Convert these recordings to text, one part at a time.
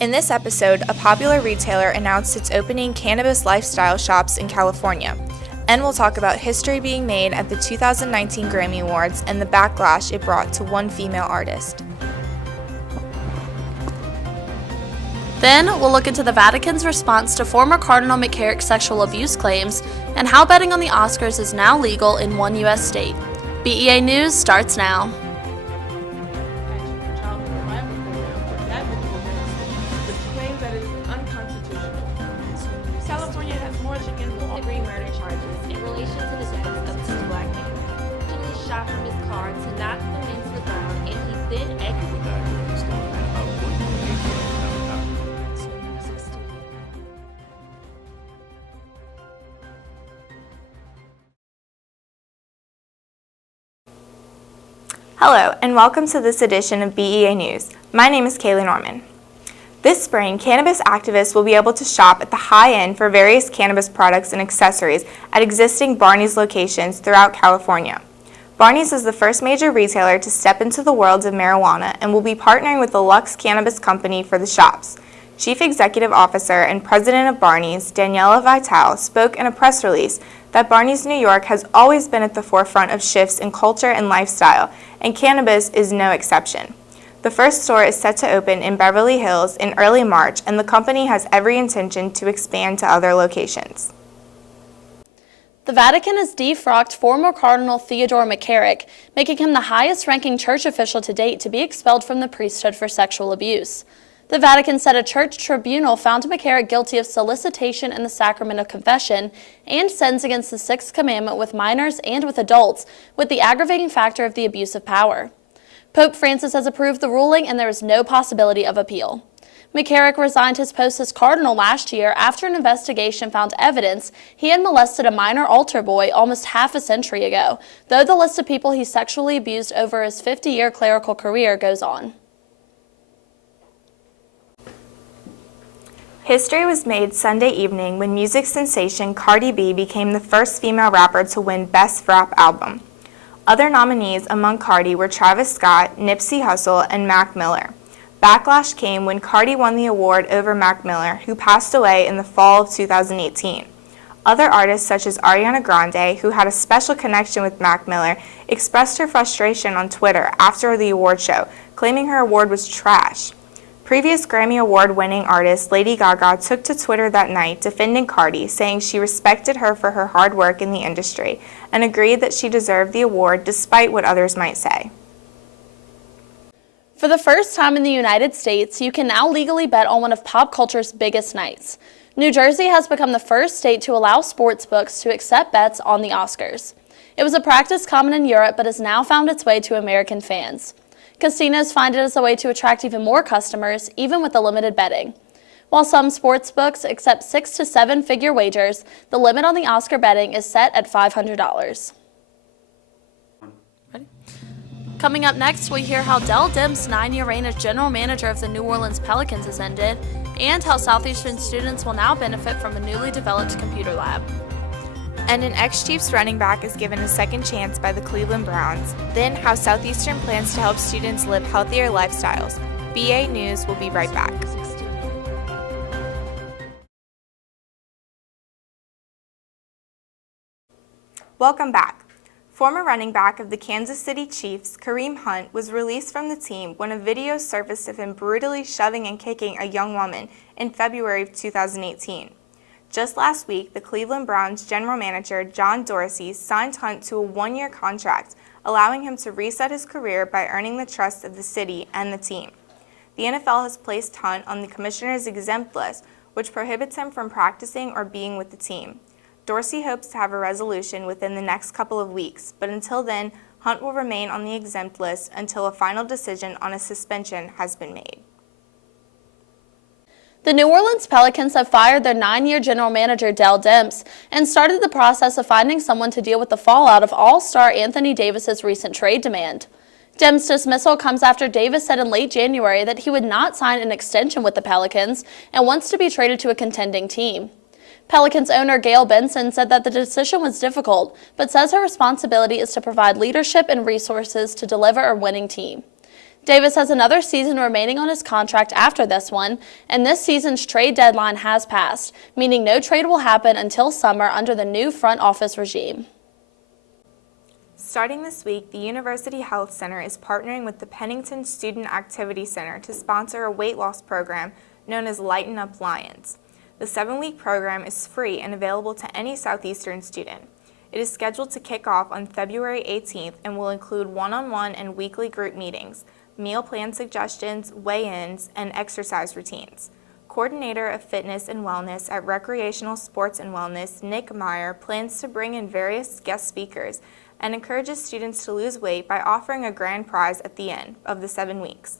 In this episode, a popular retailer announced it's opening cannabis lifestyle shops in California, and we'll talk about history being made at the 2019 Grammy Awards and the backlash it brought to one female artist. Then, we'll look into the Vatican's response to former Cardinal McCarrick's sexual abuse claims and how betting on the Oscars is now legal in one U.S. state. BEA News starts now. California has more chickens than 3 murder charges in relation to the deaths of 2 black men. He shot from his car to knock them into the ground, and he then exited. Hello, and welcome to this edition of BEA News. My name is Kaylee Norman. This spring, cannabis activists will be able to shop at the high end for various cannabis products and accessories at existing Barney's locations throughout California. Barney's is the first major retailer to step into the world of marijuana and will be partnering with the Lux Cannabis Company for the shops. Chief Executive Officer and President of Barney's, Daniela Vital, spoke in a press release that Barney's New York has always been at the forefront of shifts in culture and lifestyle, and cannabis is no exception. The first store is set to open in Beverly Hills in early March, and the company has every intention to expand to other locations. The Vatican has defrocked former Cardinal Theodore McCarrick, making him the highest-ranking church official to date to be expelled from the priesthood for sexual abuse. The Vatican said a church tribunal found McCarrick guilty of solicitation in the sacrament of confession and sins against the Sixth Commandment with minors and with adults, with the aggravating factor of the abuse of power. Pope Francis has approved the ruling, and there is no possibility of appeal. McCarrick resigned his post as cardinal last year after an investigation found evidence he had molested a minor altar boy almost half a century ago, though the list of people he sexually abused over his 50-year clerical career goes on. History was made Sunday evening when music sensation Cardi B became the first female rapper to win Best Rap Album. Other nominees among Cardi were Travis Scott, Nipsey Hussle, and Mac Miller. Backlash came when Cardi won the award over Mac Miller, who passed away in the fall of 2018. Other artists such as Ariana Grande, who had a special connection with Mac Miller, expressed her frustration on Twitter after the award show, claiming her award was trash. Previous Grammy Award-winning artist Lady Gaga took to Twitter that night defending Cardi, saying she respected her for her hard work in the industry and agreed that she deserved the award despite what others might say. For the first time in the United States, you can now legally bet on one of pop culture's biggest nights. New Jersey has become the first state to allow sportsbooks to accept bets on the Oscars. It was a practice common in Europe but has now found its way to American fans. Casinos find it as a way to attract even more customers, even with the limited betting. While some sports books accept 6- to 7-figure wagers, the limit on the Oscar betting is set at $500. Ready? Coming up next, we hear how Dell Demps' 9-year reign as general manager of the New Orleans Pelicans has ended, and how Southeastern students will now benefit from a newly developed computer lab. And an ex-Chiefs running back is given a second chance by the Cleveland Browns. Then how Southeastern plans to help students live healthier lifestyles. BA News will be right back. Welcome back. Former running back of the Kansas City Chiefs, Kareem Hunt, was released from the team when a video surfaced of him brutally shoving and kicking a young woman in February of 2018. Just last week, the Cleveland Browns general manager John Dorsey signed Hunt to a 1-year contract, allowing him to reset his career by earning the trust of the city and the team. The NFL has placed Hunt on the commissioner's exempt list, which prohibits him from practicing or being with the team. Dorsey hopes to have a resolution within the next couple of weeks, but until then, Hunt will remain on the exempt list until a final decision on a suspension has been made. The New Orleans Pelicans have fired their 9-year general manager Dell Demps and started the process of finding someone to deal with the fallout of All-Star Anthony Davis's recent trade demand. Demps' dismissal comes after Davis said in late January that he would not sign an extension with the Pelicans and wants to be traded to a contending team. Pelicans owner Gail Benson said that the decision was difficult, but says her responsibility is to provide leadership and resources to deliver a winning team. Davis has another season remaining on his contract after this one, and this season's trade deadline has passed, meaning no trade will happen until summer under the new front office regime. Starting this week, the University Health Center is partnering with the Pennington Student Activity Center to sponsor a weight loss program known as Lighten Up Lions. The 7-week program is free and available to any Southeastern student. It is scheduled to kick off on February 18th and will include one-on-one and weekly group meetings, meal plan suggestions, weigh-ins, and exercise routines. Coordinator of Fitness and Wellness at Recreational Sports and Wellness, Nick Meyer, plans to bring in various guest speakers and encourages students to lose weight by offering a grand prize at the end of the 7 weeks.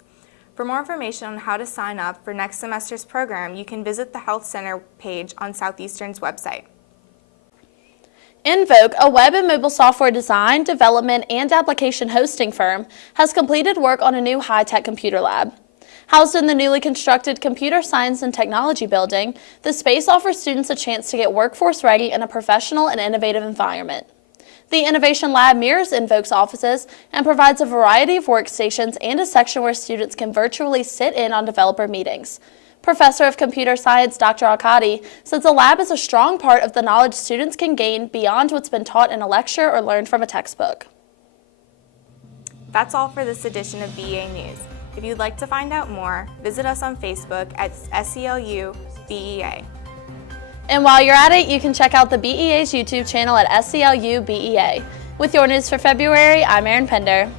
For more information on how to sign up for next semester's program, you can visit the Health Center page on Southeastern's website. Invoke, a web and mobile software design, development, and application hosting firm, has completed work on a new high-tech computer lab. Housed in the newly constructed Computer Science and Technology building, the space offers students a chance to get workforce ready in a professional and innovative environment. The Innovation Lab mirrors Invoke's offices and provides a variety of workstations and a section where students can virtually sit in on developer meetings. Professor of Computer Science Dr. Alcati says the lab is a strong part of the knowledge students can gain beyond what's been taught in a lecture or learned from a textbook. That's all for this edition of BEA News. If you'd like to find out more, visit us on Facebook at SELU BEA. And while you're at it, you can check out the BEA's YouTube channel at SELU BEA. With your news for February, I'm Erin Pender.